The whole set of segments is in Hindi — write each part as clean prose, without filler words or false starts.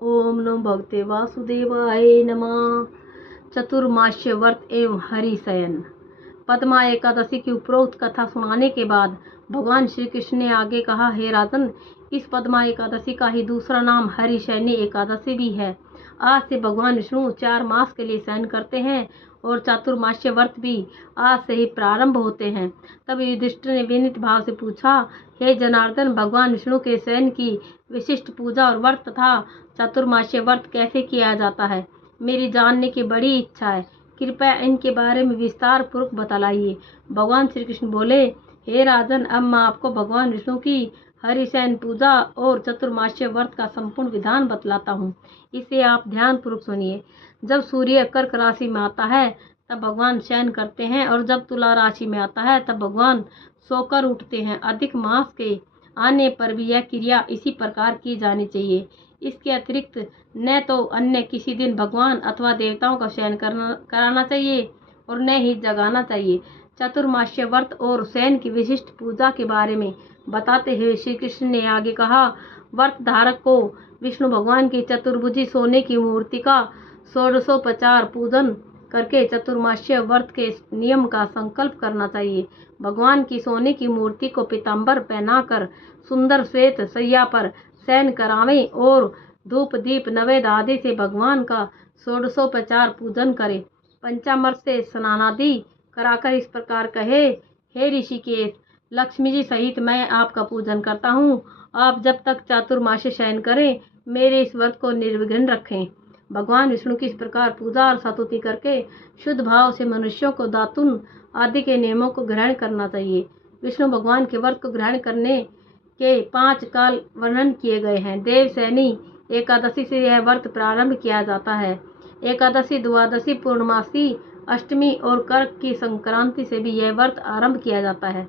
ओम नमो भगवते वासुदेवाय नमः। चतुर्मास्य व्रत एवं हरि शयन। पद्मा एकादशी की उपरोक्त कथा सुनाने के बाद भगवान श्री कृष्ण ने आगे कहा, हे राजन, इस पद्मा एकादशी का ही दूसरा नाम हरिशयनी एकादशी भी है। आज से भगवान विष्णु 4 मास के लिए शयन करते हैं और चातुर्मास्य व्रत भी आज से ही प्रारंभ होते हैं। तब युधिष्ठिर ने विनीत भाव से पूछा, हे जनार्दन, भगवान विष्णु के शयन की विशिष्ट पूजा और व्रत तथा चातुर्मास्य व्रत कैसे किया जाता है? मेरी जानने की बड़ी इच्छा है। कृपया इनके बारे में विस्तार पूर्वक बतलाइए। भगवान श्री कृष्ण बोले, हे राजन, अब मैं आपको भगवान विष्णु की हरिशयन पूजा और चतुर्मास्य व्रत का संपूर्ण विधान बतलाता हूँ। इसे आप ध्यान पूर्वक सुनिए। जब सूर्य कर्क राशि में आता है तब भगवान शयन करते हैं और जब तुला राशि में आता है तब भगवान सोकर उठते हैं। अधिक मास के आने पर भी यह क्रिया इसी प्रकार की जानी चाहिए। इसके अतिरिक्त न तो अन्य किसी दिन भगवान अथवा देवताओं का शयन कराना चाहिए और न ही जगाना चाहिए। चतुर्मास्य व्रत और शयन की विशिष्ट पूजा के बारे में बताते हुए श्री कृष्ण ने आगे कहा, व्रत धारक को विष्णु भगवान की चतुर्भुजी सोने की मूर्ति का षोडशोपचार पूजन करके चतुर्मास्य व्रत के नियम का संकल्प करना चाहिए। भगवान की सोने की मूर्ति को पीताम्बर पहनाकर सुंदर श्वेत सैया पर शयन करावें और धूप दीप नैवेद्य आदि से भगवान का षोडशोपचार पूजन करें। पंचामृत से स्नानादि कराकर इस प्रकार कहे, हे ऋषिकेश, लक्ष्मी जी सहित मैं आपका पूजन करता हूँ। आप जब तक चातुर्मास्य शयन करें, मेरे इस व्रत को निर्विघ्न रखें। भगवान विष्णु की इस प्रकार पूजा और स्तुति करके शुद्ध भाव से मनुष्यों को दातुन आदि के नियमों को ग्रहण करना चाहिए। विष्णु भगवान के व्रत को ग्रहण करने के 5 काल वर्णन किए गए हैं। देवशयनी एकादशी से यह व्रत प्रारंभ किया जाता है। एकादशी, द्वादशी, पूर्णमासी, अष्टमी और कर्क की संक्रांति से भी यह व्रत आरंभ किया जाता है।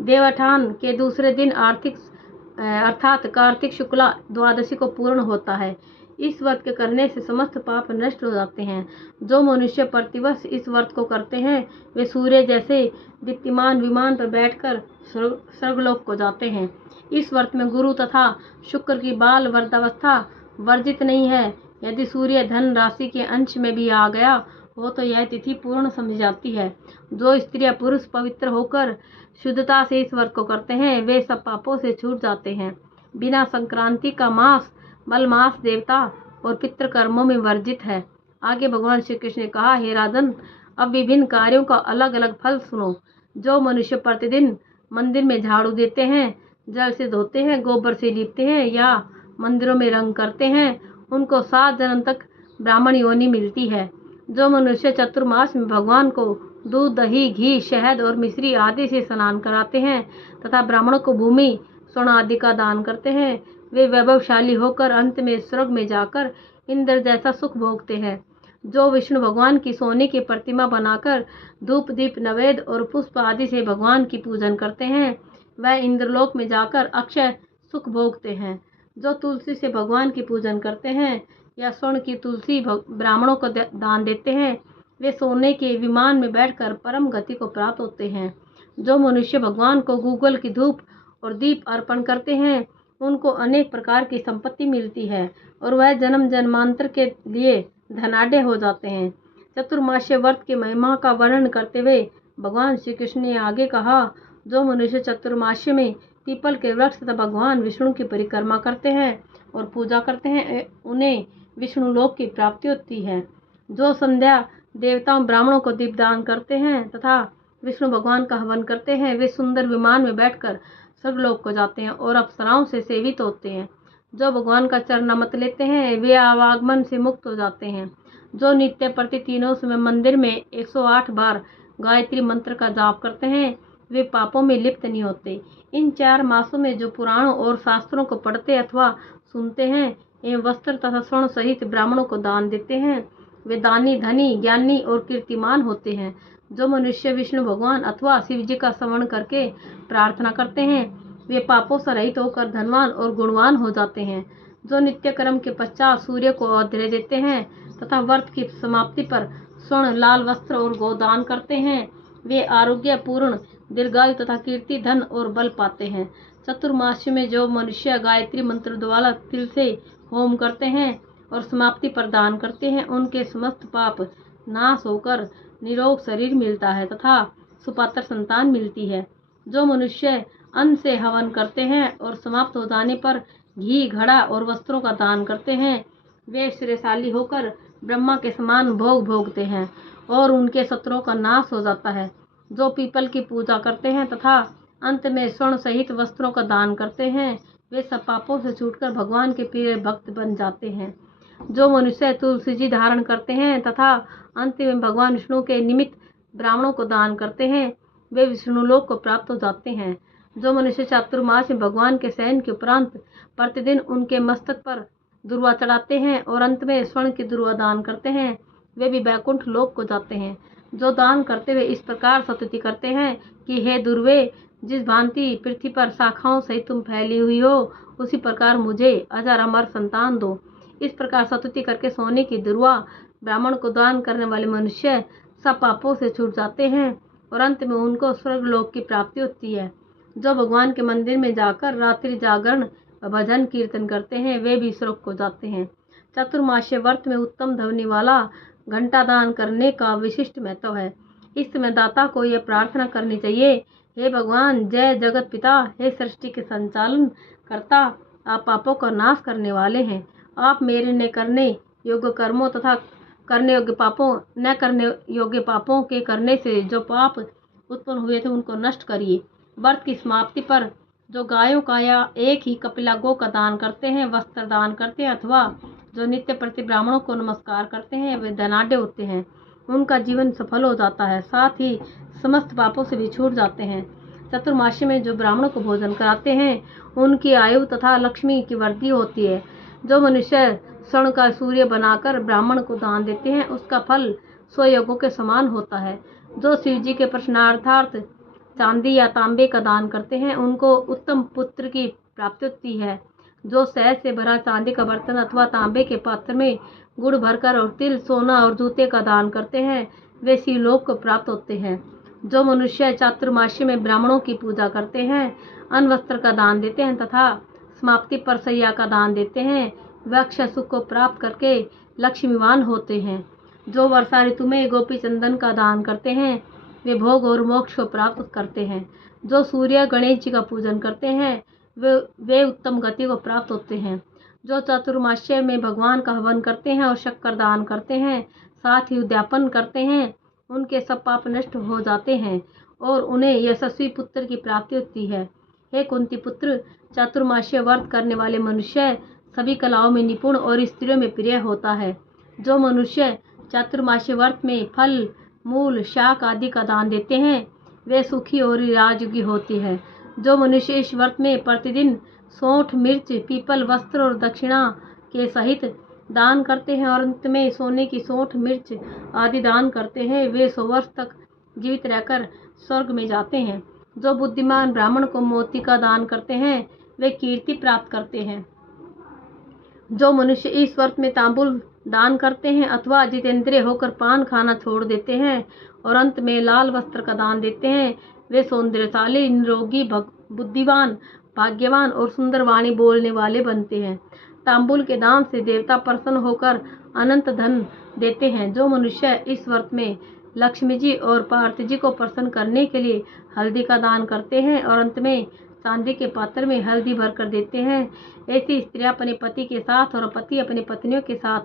देवठान के दूसरे दिन अर्थात कार्तिक शुक्ला द्वादशी को पूर्ण होता है। इस व्रत के करने से समस्त पाप नष्ट हो जाते हैं। जो मनुष्य प्रतिवर्ष इस व्रत को करते हैं वे सूर्य जैसे दीप्तिमान विमान पर बैठकर स्वर्गलोक को जाते हैं। इस व्रत में गुरु तथा शुक्र की बाल वृद्धावस्था वर्जित नहीं है। यदि सूर्य धन राशि के अंश में भी आ गया हो तो यह तिथि पूर्ण समझी जाती है। जो स्त्रियां पुरुष पवित्र होकर शुद्धता से इस व्रत को करते हैं वे सब पापों से छूट जाते हैं। बिना संक्रांति का मास मलमास देवता और पितृ कर्मों में वर्जित है। आगे भगवान श्री कृष्ण ने कहा, हे राजन, अब विभिन्न कार्यों का अलग अलग फल सुनो। जो मनुष्य प्रतिदिन मंदिर में झाड़ू देते हैं, जल से धोते हैं, गोबर से लीपते हैं या मंदिरों में रंग करते हैं, उनको 7 जन्म तक ब्राह्मण योनि मिलती है। जो मनुष्य चतुर्मास में भगवान को दूध, दही, घी, शहद और मिश्री आदि से स्नान कराते हैं तथा ब्राह्मणों को भूमि, स्वर्ण आदि का दान करते हैं, वे वैभवशाली होकर अंत में स्वर्ग में जाकर इंद्र जैसा सुख भोगते हैं। जो विष्णु भगवान की सोने की प्रतिमा बनाकर धूप दीप नैवेद्य और पुष्प आदि से भगवान की पूजन करते हैं वह इंद्रलोक में जाकर अक्षय सुख भोगते हैं। जो तुलसी से भगवान की पूजन करते हैं या स्वर्ण की तुलसी ब्राह्मणों को दान देते हैं वे सोने के विमान में बैठकर परम गति को प्राप्त होते हैं। जो मनुष्य भगवान को गूगल की धूप और दीप अर्पण करते हैं उनको अनेक प्रकार की संपत्ति मिलती है और वह जन्म जन्मांतर के लिए धनाढ्य हो जाते हैं। चतुर्मास्य व्रत के महिमा का वर्णन करते हुए भगवान श्री कृष्ण ने आगे कहा, जो मनुष्य चतुर्मास्य में पीपल के वृक्ष तथा भगवान विष्णु की परिक्रमा करते हैं और पूजा करते हैं उन्हें विष्णु लोक की प्राप्ति होती है। जो संध्या देवताओं ब्राह्मणों को दीपदान करते हैं तथा विष्णु भगवान का हवन करते हैं वे सुंदर विमान में बैठकर स्वर्गलोक को जाते हैं और अप्सराओं से सेवित होते हैं। जो भगवान का चरणामृत लेते हैं वे आवागमन से मुक्त हो जाते हैं। जो नित्य प्रति तीनों समय मंदिर में 108 बार गायत्री मंत्र का जाप करते हैं वे पापों में लिप्त नहीं होते। इन 4 मासों में जो पुराणों और शास्त्रों को पढ़ते अथवा सुनते हैं एवं वस्त्र तथा स्वर्ण सहित ब्राह्मणों को दान देते हैं वे दानी, धनी, ज्ञानी और कीर्तिमान होते हैं। जो मनुष्य विष्णु भगवान अथवा शिव जी का स्मरण करके प्रार्थना करते हैं वे पापों से रहित होकर धनवान और गुणवान हो जाते हैं। जो नित्य कर्म के पश्चात सूर्य को अर्घ्य देते हैं तथा व्रत की समाप्ति पर स्वर्ण, लाल वस्त्र और गोदान करते हैं वे आरोग्य पूर्ण, दीर्घायु तथा कीर्ति, धन और बल पाते हैं। चतुर्मास्य में जो मनुष्य गायत्री मंत्र द्वारा तिल से होम करते हैं और समाप्ति पर दान करते हैं उनके समस्त पाप नाश होकर निरोग शरीर मिलता है तथा सुपात्र संतान मिलती है। जो मनुष्य अन्न से हवन करते हैं और समाप्त हो जाने पर घी, घड़ा और वस्त्रों का दान करते हैं, वे श्रेयशाली होकर ब्रह्मा के समान भोग भोगते हैं और उनके शत्रुओं का नाश हो जाता है। जो पीपल की पूजा करते हैं तथा अंत में स्वर्ण सहित वस्त्रों का दान करते हैं, वे सब पापों से छूटकर भगवान के प्रिय भक्त बन जाते हैं। जो मनुष्य तुलसी जी धारण करते हैं तथा अंत में भगवान विष्णु के निमित्त ब्राह्मणों को दान करते हैं, वे विष्णुलोक को प्राप्त हो जाते हैं। जो मनुष्य चातुर्मास में भगवान के शयन के उपरांत प्रतिदिन उनके मस्तक पर दुर्वा चढ़ाते हैं और अंत में स्वर्ण की दुर्वा दान करते हैं, वे भी वैकुंठ लोक को जाते हैं। जो दान करते हुए इस प्रकार स्तुति करते हैं कि हे दुर्वे, जिस भांति पृथ्वी पर शाखाओं सहित तुम फैली हुई हो, उसी प्रकार मुझे अजर अमर संतान दो। इस प्रकार स्तुति करके सोने की दुर्वा ब्राह्मण को दान करने वाले मनुष्य सब पापों से छूट जाते हैं और अंत में उनको स्वर्ग लोक की प्राप्ति होती है। जो भगवान के मंदिर में जाकर रात्रि जागरण भजन कीर्तन करते हैं, वे भी स्वर्ग को जाते हैं। चतुर्मास्य व्रत में उत्तम ध्वनि वाला घंटा दान करने का विशिष्ट महत्व है। इस समय दाता को यह प्रार्थना करनी चाहिए, हे भगवान, जय जगत पिता, हे सृष्टि के संचालन करता, आप पापों का नाश करने वाले हैं। आप मेरे न करने योग्य कर्मों तथा करने योग्य पापों न करने योग्य पापों के करने से जो पाप उत्पन्न हुए थे उनको नष्ट करिए। व्रत की समाप्ति पर जो गायों का या एक ही कपिला गो का दान करते हैं, वस्त्र दान करते हैं अथवा जो नित्य प्रति ब्राह्मणों को नमस्कार करते हैं, वे धनाढ्य होते हैं। उनका जीवन सफल हो जाता है, साथ ही समस्त पापों से भी छूट जाते हैं। चतुर्मासी में जो ब्राह्मणों को भोजन कराते हैं, उनकी आयु तथा लक्ष्मी की वृद्धि होती है। जो मनुष्य स्वर्ण का सूर्य बनाकर ब्राह्मण को दान देते हैं, उसका फल 100 यज्ञों के समान होता है। जो शिव जी के प्रश्नार्थार्थ चांदी या तांबे का दान करते हैं, उनको उत्तम पुत्र की प्राप्ति होती है। जो शहद से भरा चांदी का बर्तन अथवा तांबे के पात्र में गुड़ भरकर और तिल, सोना और जूते का दान करते हैं, वे शिवलोक को प्राप्त होते हैं। जो मनुष्य चातुर्मास्य में ब्राह्मणों की पूजा करते हैं, अन्न वस्त्र का दान देते हैं तथा समाप्ति पर सैया का दान देते हैं, वे अक्षय सुख को प्राप्त करके लक्ष्मीवान होते हैं। जो वर्षा ऋतु में गोपी चंदन का दान करते हैं, वे भोग और मोक्ष को प्राप्त करते हैं। जो सूर्य गणेश जी का पूजन करते हैं, वे उत्तम गति को प्राप्त होते हैं। जो चातुर्मास्य में भगवान का हवन करते हैं और शक्कर दान करते हैं, साथ ही उद्यापन करते हैं, उनके सब पाप नष्ट हो जाते हैं और उन्हें यशस्वी पुत्र की प्राप्ति होती है। हे कुंती पुत्र, चातुर्मास्य व्रत करने वाले मनुष्य सभी कलाओं में निपुण और स्त्रियों में प्रिय होता है। जो मनुष्य चातुर्मास्य व्रत में फल, मूल, शाक आदि का दान देते हैं, वे सुखी और राजयोगी होते हैं। जो मनुष्य इस व्रत में प्रतिदिन सौंठ, मिर्च, पीपल, वस्त्र और दक्षिणा के सहित दान करते हैं और अंत में सोने की सौंठ, मिर्च आदि दान करते हैं, वे 100 वर्ष तक जीवित रहकर स्वर्ग में जाते हैं। जो बुद्धिमान ब्राह्मण को मोती का दान करते हैं, वे कीर्ति प्राप्त करते हैं। जो मनुष्य इस व्रत में तांबुल दान करते हैं अथवा जितेंद्रिय होकर पान खाना छोड़ देते हैं और अंत में लाल वस्त्र का दान देते हैं, वे सौंदर्यशाली, निरोगी, बुद्धिवान, भाग्यवान और सुंदर वाणी बोलने वाले बनते हैं। तांबुल के दान से देवता प्रसन्न होकर अनंत धन देते हैं। जो मनुष्य इस व्रत में लक्ष्मी जी और पार्थ जी को प्रसन्न करने के लिए हल्दी का दान करते हैं और अंत में चांदी के पात्र में हल्दी भरकर देते हैं, ऐसी स्त्रियां अपने पति के साथ और पति अपनी पत्नियों के साथ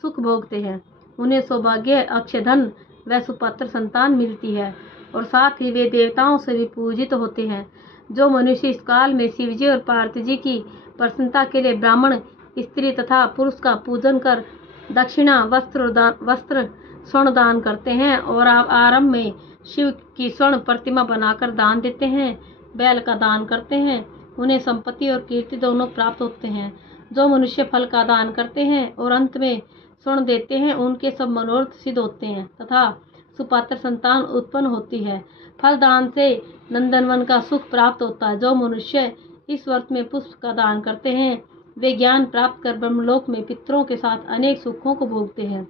सुख भोगते हैं। उन्हें सौभाग्य, अक्षय धन व सुपात्र संतान मिलती है और साथ ही वे देवताओं से भी पूजित होते हैं। जो मनुष्य इस काल में शिव जी और पार्वती जी की प्रसन्नता के लिए ब्राह्मण, स्त्री तथा पुरुष का पूजन कर दक्षिणा, वस्त्र, स्वर्ण दान करते हैं और आरंभ में शिव की स्वर्ण प्रतिमा बनाकर दान देते हैं, बैल का दान करते हैं, उन्हें संपत्ति और कीर्ति दोनों प्राप्त होते हैं। जो मनुष्य फल का दान करते हैं और अंत में स्वर्ण देते हैं, उनके सब मनोरथ सिद्ध होते हैं तथा सुपात्र संतान उत्पन्न होती है। फल दान से नंदनवन का सुख प्राप्त होता है। जो मनुष्य इस व्रत में पुष्प का दान करते हैं, वे ज्ञान प्राप्त कर ब्रह्मलोक में पितरों के साथ अनेक सुखों को भोगते हैं।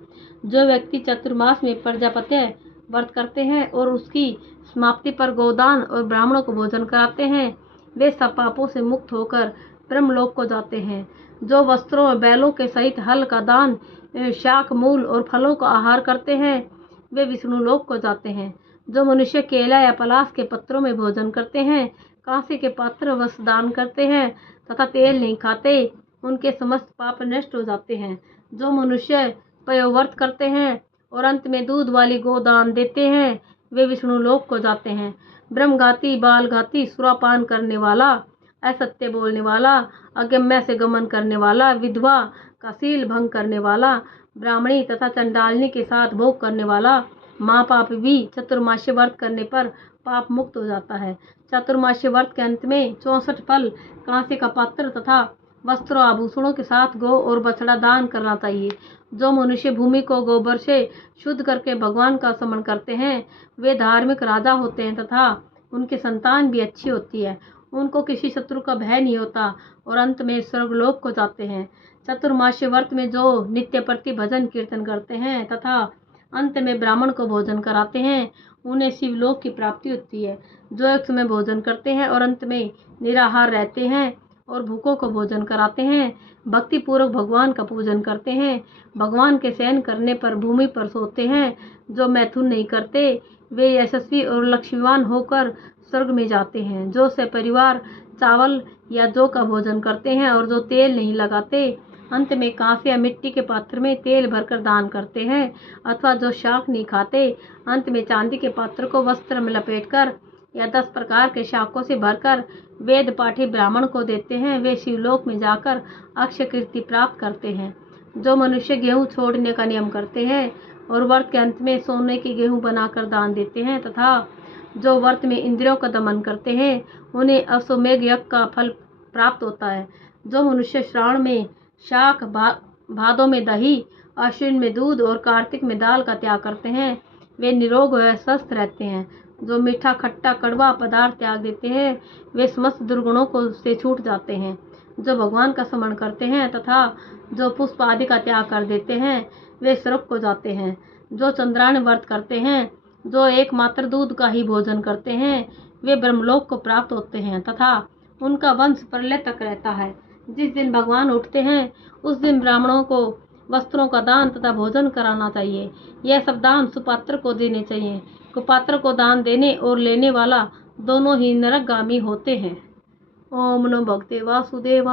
जो व्यक्ति चतुर्मास में प्रजापत्य व्रत करते हैं और उसकी समाप्ति पर गोदान और ब्राह्मणों को भोजन कराते हैं, वे सब पापों से मुक्त होकर ब्रह्मलोक को जाते हैं। जो वस्त्रों और बैलों के सहित हल का दान, शाक मूल और फलों का आहार करते हैं, वे विष्णु लोक को जाते हैं। जो मनुष्य केला या पलाश के पत्रों में भोजन करते हैं, कांसे के पात्र वस्त्र दान करते हैं तथा तेल नहीं खाते, उनके समस्त पाप नष्ट हो जाते हैं। जो मनुष्य पयोव्रत करते हैं और अंत में दूध वाली गौ दान देते हैं, वे विष्णु लोक को जाते हैं। ब्रह्मघाती, बालघाती, सुरापान करने वाला, असत्य बोलने वाला, अगम्य से गमन करने वाला, विधवा का शील भंग करने वाला, ब्राह्मणी तथा चंडालनी के साथ भोग करने वाला महापाप भी चतुर्मास्य व्रत करने पर पाप मुक्त हो जाता है। चतुर्मास्य व्रत के अंत में 64 फल, कांसे का पात्र तथा वस्त्र आभूषणों के साथ गौ और बछड़ा दान करना चाहिए। जो मनुष्य भूमि को गोबर से शुद्ध करके भगवान का स्मरण करते हैं, वे धार्मिक राजा होते हैं तथा उनकी संतान भी अच्छी होती है। उनको किसी शत्रु का भय नहीं होता और अंत में स्वर्गलोक को जाते हैं। चतुर्मास्य व्रत में जो नित्य प्रति भजन कीर्तन करते हैं तथा अंत में ब्राह्मण को भोजन कराते हैं, उन्हें शिवलोक की प्राप्ति होती है। जो एक समय भोजन करते हैं और अंत में निराहार रहते हैं और भूखों को भोजन कराते हैं, भक्ति पूर्वक भगवान का पूजन करते हैं, भगवान के शयन करने पर भूमि पर सोते हैं, जो मैथुन नहीं करते, वे यशस्वी और लक्ष्मीवान होकर स्वर्ग में जाते हैं। जो सपरिवार चावल या जौ का भोजन करते हैं और जो तेल नहीं लगाते, अंत में कांसे या मिट्टी के पात्र में तेल भरकर दान करते हैं, अथवा जो शाक नहीं खाते, अंत में चांदी के पात्र को वस्त्र में लपेटकर या 10 प्रकार के शाकों से भरकर वेद पाठी ब्राह्मण को देते हैं, वे शिवलोक में जाकर अक्षय कीर्ति प्राप्त करते हैं। जो मनुष्य गेहूं छोड़ने का नियम करते हैं और व्रत के अंत में सोने की गेहूं बनाकर दान देते हैं तथा जो व्रत में इंद्रियों का दमन करते हैं, उन्हें अश्वमेध यज्ञ का फल प्राप्त होता है। जो मनुष्य श्रावण में शाक, भादों में दही, आश्विन में दूध और कार्तिक में दाल का त्याग करते हैं, वे निरोग व स्वस्थ रहते हैं। जो मीठा, खट्टा, कड़वा पदार्थ त्याग देते हैं, वे समस्त दुर्गुणों को से छूट जाते हैं। जो भगवान का स्मरण करते हैं तथा जो पुष्प आदि का त्याग कर देते हैं, वे स्वर्ग को जाते हैं। जो चंद्रायण व्रत करते हैं, जो एकमात्र दूध का ही भोजन करते हैं, वे ब्रह्मलोक को प्राप्त होते हैं तथा उनका वंश प्रलय तक रहता है। जिस दिन भगवान उठते हैं, उस दिन ब्राह्मणों को वस्त्रों का दान तथा भोजन कराना चाहिए। यह सब दान सुपात्र को देने चाहिए। कुपात्र को दान देने और लेने वाला दोनों ही नरकगामी होते हैं। ओम नमो भगवते वासुदेवाय।